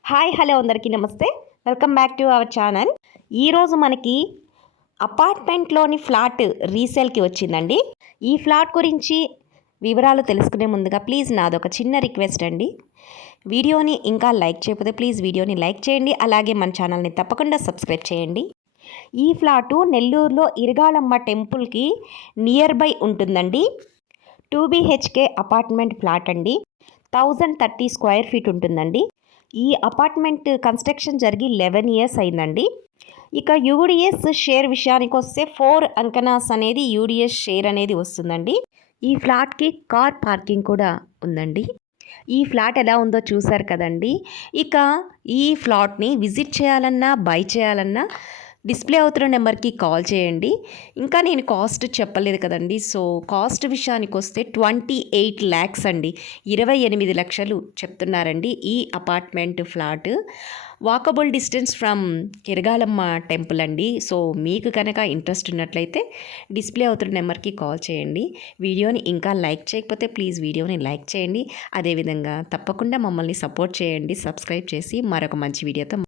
Hi hello అందరికీ నమస్తే. Welcome back to our channel. ఈరోజు మనకి అపార్ట్మెంట్లోని ఫ్లాట్ రీసేల్కి వచ్చిందండి. ఈ ఫ్లాట్ గురించి వివరాలు తెలుసుకునే ముందుగా ప్లీజ్ నాదొక చిన్న రిక్వెస్ట్ అండి. వీడియోని ఇంకా లైక్ చేయకపోతే ప్లీజ్ వీడియోని లైక్ చేయండి. అలాగే మన ఛానల్ని తప్పకుండా సబ్స్క్రైబ్ చేయండి. ఈ ఫ్లాటు నెల్లూరులో ఇరగాలమ్మ టెంపుల్కి నియర్ బై ఉంటుందండి. 2 BHK అపార్ట్మెంట్ ఫ్లాట్ అండి. 1030 స్క్వేర్ ఫీట్ ఉంటుందండి. ఈ అపార్ట్మెంట్ కన్స్ట్రక్షన్ జరిగి 11 ఇయర్స్ అయిందండి. ఇక యూడిఎస్ షేర్ విషయానికి వస్తే 4 అంకనాస్ అనేది యూడిఎస్ షేర్ అనేది వస్తుందండి. ఈ ఫ్లాట్కి కార్ పార్కింగ్ కూడా ఉందండి. ఈ ఫ్లాట్ ఎలా ఉందో చూసారు కదండి. ఇక ఈ ఫ్లాట్ని విజిట్ చేయాలన్నా బై చేయాలన్నా డిస్ప్లే అవుతున్న నెంబర్కి కాల్ చేయండి. ఇంకా నేను కాస్ట్ చెప్పలేదు కదండి. సో కాస్ట్ విషయానికి వస్తే 28 lakhs అండి, 28 లక్షలు చెప్తున్నారండి ఈ apartment flat. Walkable distance from Kiragalamma temple అండి. సో మీకు కనుక ఇంట్రెస్ట్ ఉన్నట్లయితే డిస్ప్లే అవుతున్న నెంబర్కి కాల్ చేయండి. వీడియోని ఇంకా లైక్ చేయకపోతే ప్లీజ్ వీడియోని లైక్ చేయండి. అదేవిధంగా తప్పకుండా మమ్మల్ని సపోర్ట్ చేయండి సబ్స్క్రైబ్ చేసి. మరొక మంచి వీడియోతో